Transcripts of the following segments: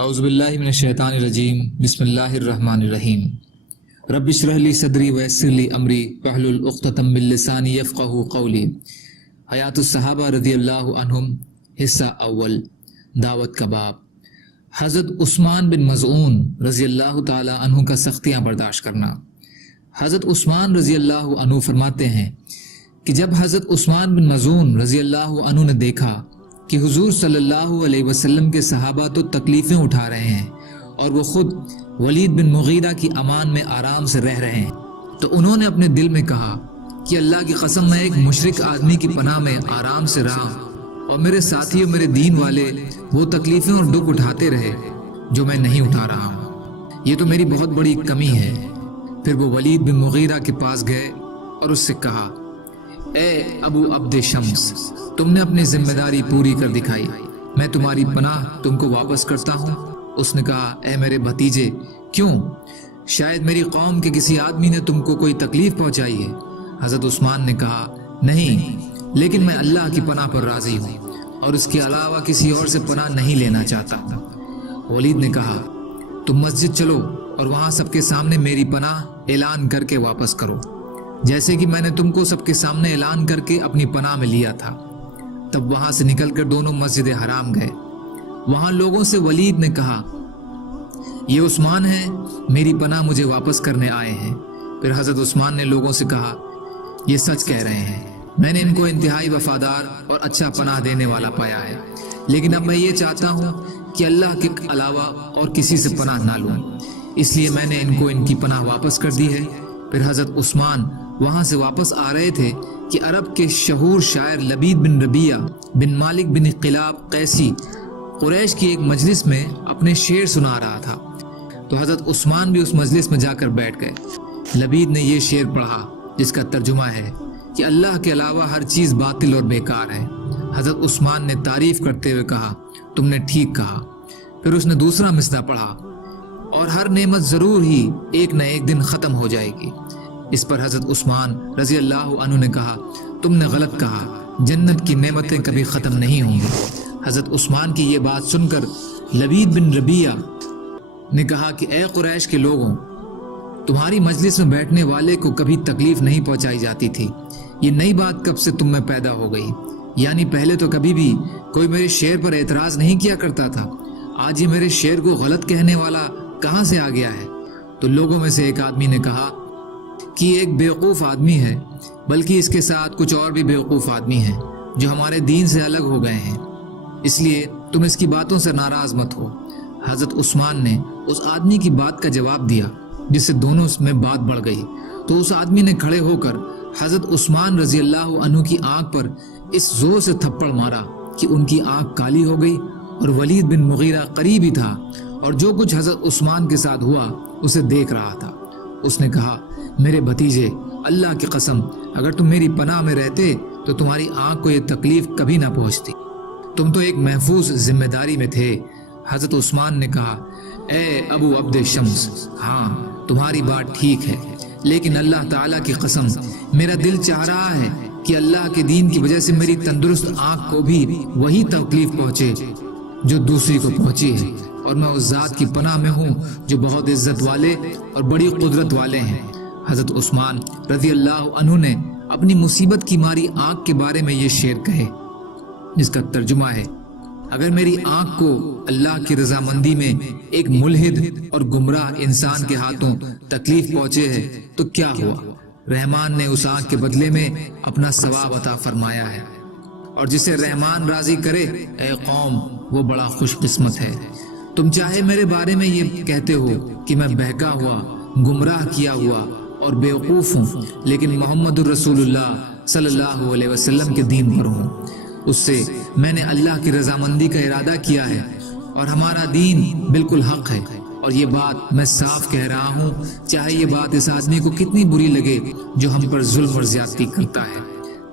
اعوذ باللہ من الشیطان الرجیم بسم اللہ الرحمن الرحیم رب اشرح لی صدری ویسر لی امری واحلل عقدۃ من لسانی یفقہوا قولی۔ حیات الصحابہ رضی اللہ عنہم، حصہ اول، دعوت کا باب۔ حضرت عثمان بن مظعون رضی اللہ تعالی عنہ کا سختیاں برداشت کرنا۔ حضرت عثمان رضی اللہ عنہ فرماتے ہیں کہ جب حضرت عثمان بن مظعون رضی اللہ عنہ نے دیکھا کہ حضور صلی اللہ علیہ وسلم کے صحابہ تو تکلیفیں اٹھا رہے ہیں اور وہ خود ولید بن مغیرہ کی امان میں آرام سے رہ رہے ہیں، تو انہوں نے اپنے دل میں کہا کہ اللہ کی قسم میں ایک مشرک آدمی کی پناہ میں آرام سے رہا اور میرے ساتھی اور میرے دین والے وہ تکلیفیں اور دکھ اٹھاتے رہے جو میں نہیں اٹھا رہا ہوں، یہ تو میری بہت بڑی کمی ہے۔ پھر وہ ولید بن مغیرہ کے پاس گئے اور اس سے کہا، اے ابو عبد شمس، تم نے اپنی ذمہ داری پوری کر دکھائی، میں تمہاری پناہ تم کو واپس کرتا ہوں۔ اس نے کہا، اے میرے بھتیجے، کیوں؟ شاید میری قوم کے کسی آدمی نے تم کو کوئی تکلیف پہنچائی ہے۔ حضرت عثمان نے کہا، نہیں، لیکن میں اللہ کی پناہ پر راضی ہوں اور اس کے علاوہ کسی اور سے پناہ نہیں لینا چاہتا ہوں۔ ولید نے کہا، تم مسجد چلو اور وہاں سب کے سامنے میری پناہ اعلان کر کے واپس کرو، جیسے کہ میں نے تم کو سب کے سامنے اعلان کر کے اپنی پناہ میں لیا تھا۔ تب وہاں سے نکل کر دونوں مسجد حرام گئے۔ وہاں لوگوں سے ولید نے کہا، یہ عثمان ہے، میری پناہ مجھے واپس کرنے آئے ہیں۔ پھر حضرت عثمان نے لوگوں سے کہا، یہ سچ کہہ رہے ہیں، میں نے ان کو انتہائی وفادار اور اچھا پناہ دینے والا پایا ہے، لیکن اب میں یہ چاہتا ہوں کہ اللہ کے علاوہ اور کسی سے پناہ نہ لوں، اس لیے میں نے ان کو ان کی پناہ واپس کر دی ہے۔ پھر حضرت عثمان وہاں سے واپس آ رہے تھے کہ عرب کے شہور شاعر لبید بن ربیہ بن مالک بن قلاب قیسی قریش کی ایک مجلس میں اپنے شعر سنا رہا تھا، تو حضرت عثمان بھی اس مجلس میں جا کر بیٹھ گئے۔ لبید نے یہ شعر پڑھا جس کا ترجمہ ہے کہ اللہ کے علاوہ ہر چیز باطل اور بیکار ہے۔ حضرت عثمان نے تعریف کرتے ہوئے کہا، تم نے ٹھیک کہا۔ پھر اس نے دوسرا مصرع پڑھا، اور ہر نعمت ضرور ہی ایک نہ ایک دن ختم ہو جائے گی۔ اس پر حضرت عثمان رضی اللہ عنہ نے کہا، تم نے غلط کہا، جنت کی نعمتیں کبھی ختم نہیں ہوں گی۔ حضرت عثمان کی یہ بات سن کر لبید بن ربیہ نے کہا کہ اے قریش کے لوگوں، تمہاری مجلس میں بیٹھنے والے کو کبھی تکلیف نہیں پہنچائی جاتی تھی، یہ نئی بات کب سے تم میں پیدا ہو گئی؟ یعنی پہلے تو کبھی بھی کوئی میرے شعر پر اعتراض نہیں کیا کرتا تھا، آج یہ میرے شعر کو غلط کہنے والا کہاں سے آ گیا ہے؟ تو لوگوں میں سے ایک آدمی نے کہا کہ یہ ایک بیوقوف آدمی ہے، بلکہ اس کے ساتھ کچھ اور بھی بیوقوف آدمی ہیں جو ہمارے دین سے الگ ہو گئے ہیں، اس لیے تم اس کی باتوں سے ناراض مت ہو۔ حضرت عثمان نے اس آدمی کی بات کا جواب دیا، جس سے دونوں میں بات بڑھ گئی۔ تو اس آدمی نے کھڑے ہو کر حضرت عثمان رضی اللہ عنہ کی آنکھ پر اس زور سے تھپڑ مارا کہ ان کی آنکھ کالی ہو گئی، اور ولید بن مغیرہ قریب ہی تھا اور جو کچھ حضرت عثمان کے ساتھ ہوا اسے دیکھ رہا تھا۔ اس نے کہا، میرے بھتیجے، اللہ کی قسم، اگر تم میری پناہ میں رہتے تو تمہاری آنکھ کو یہ تکلیف کبھی نہ پہنچتی، تم تو ایک محفوظ ذمہ داری میں تھے۔ حضرت عثمان نے کہا، اے ابو عبد شمس، ہاں تمہاری بات ٹھیک ہے، لیکن اللہ تعالیٰ کی قسم، میرا دل چاہ رہا ہے کہ اللہ کے دین کی وجہ سے میری تندرست آنکھ کو بھی وہی تکلیف پہنچے جو دوسری کو پہنچی ہے، اور میں اس ذات کی پناہ میں ہوں جو بہت عزت والے اور بڑی قدرت والے ہیں۔ حضرت عثمان رضی اللہ عنہ نے اپنی مصیبت کی ماری آنکھ کے بارے میں یہ شعر کہے، جس کا ترجمہ ہے، اگر میری آنکھ کو اللہ کی رضامندی میں ایک ملحد اور گمراہ انسان کے ہاتھوں تکلیف پہنچے ہے تو کیا ہوا؟ رحمان نے اس آنکھ کے بدلے میں اپنا ثواب عطا فرمایا ہے، اور جسے رحمان راضی کرے، اے قوم، وہ بڑا خوش قسمت ہے۔ تم چاہے میرے بارے میں یہ کہتے ہو کہ میں بہکا ہوا، گمراہ کیا ہوا اور بیوقوف ہوں، لیکن محمد الرسول اللہ صلی اللہ علیہ وسلم کے دین پر ہوں، اس سے میں نے اللہ کی رضامندی کا ارادہ کیا ہے، اور ہمارا دین بالکل حق ہے، اور یہ بات میں صاف کہہ رہا ہوں، چاہے یہ بات اس آدمی کو کتنی بری لگے جو ہم پر ظلم اور زیادتی کرتا ہے۔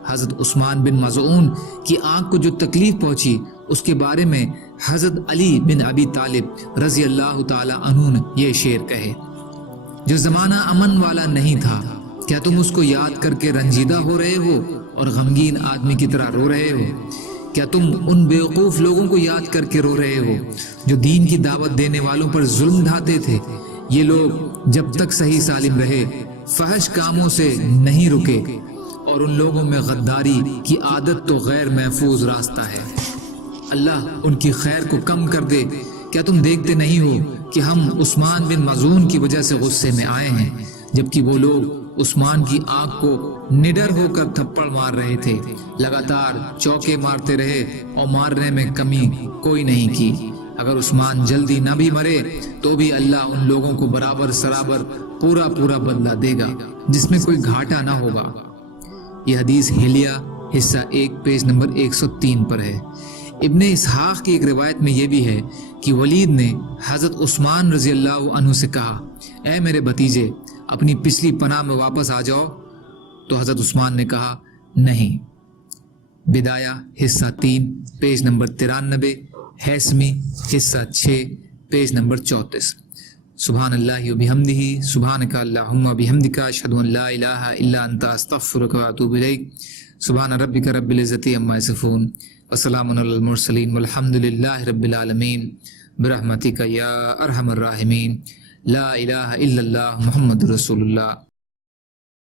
حضرت عثمان بن مظعون کی آنکھ کو جو تکلیف پہنچی، اس کے بارے میں حضرت علی بن ابی طالب رضی اللہ تعالی عنہ نے یہ شعر کہے، جو زمانہ امن والا نہیں تھا، کیا تم اس کو یاد کر کے رنجیدہ ہو رہے ہو اور غمگین آدمی کی طرح رو رہے ہو؟ کیا تم ان بیوقوف لوگوں کو یاد کر کے رو رہے ہو جو دین کی دعوت دینے والوں پر ظلم ڈھاتے تھے؟ یہ لوگ جب تک صحیح سالم رہے فحش کاموں سے نہیں رکے، اور ان لوگوں میں غداری کی عادت تو غیر محفوظ راستہ ہے۔ اللہ ان کی خیر کو کم کر دے۔ کیا تم دیکھتے نہیں ہو کہ ہم عثمان بن مظعون کی وجہ سے غصے میں آئے ہیں، جبکہ وہ لوگ عثمان کی آنکھ کو نڈر ہو کر تھپڑ مار رہے تھے، لگاتار چوکے مارتے رہے اور مارنے میں کمی کوئی نہیں کی۔ اگر عثمان جلدی نہ بھی مرے تو بھی اللہ ان لوگوں کو برابر سرابر پورا بدلہ دے گا، جس میں کوئی گھاٹا نہ ہوگا۔ یہ حدیث حلیہ حصہ 1 پیج نمبر 103 پر ہے۔ ابن اسحاق کی ایک روایت میں یہ بھی ہے کہ ولید نے حضرت عثمان رضی اللہ عنہ سے کہا، اے میرے بھتیجے، اپنی پچھلی پناہ میں واپس آ جاؤ۔ تو حضرت عثمان نے کہا، نہیں۔ بدایہ حصہ 3 پیج نمبر 93، حیثمی حصہ 6 پیج نمبر 34۔ سبحان اللہ و بحمدہ، سبحانک اللہم و بحمدک، اشہد ان لا الہ الا انت، استغفرک و اتوب الیک۔ سبحان ربک رب العزۃ عما یصفون، وسلام علی المرسلین، والحمد للہ رب العالمین، برحمتک یا ارحم الراحمین، لا الہ الا اللہ، محمد رسول اللہ۔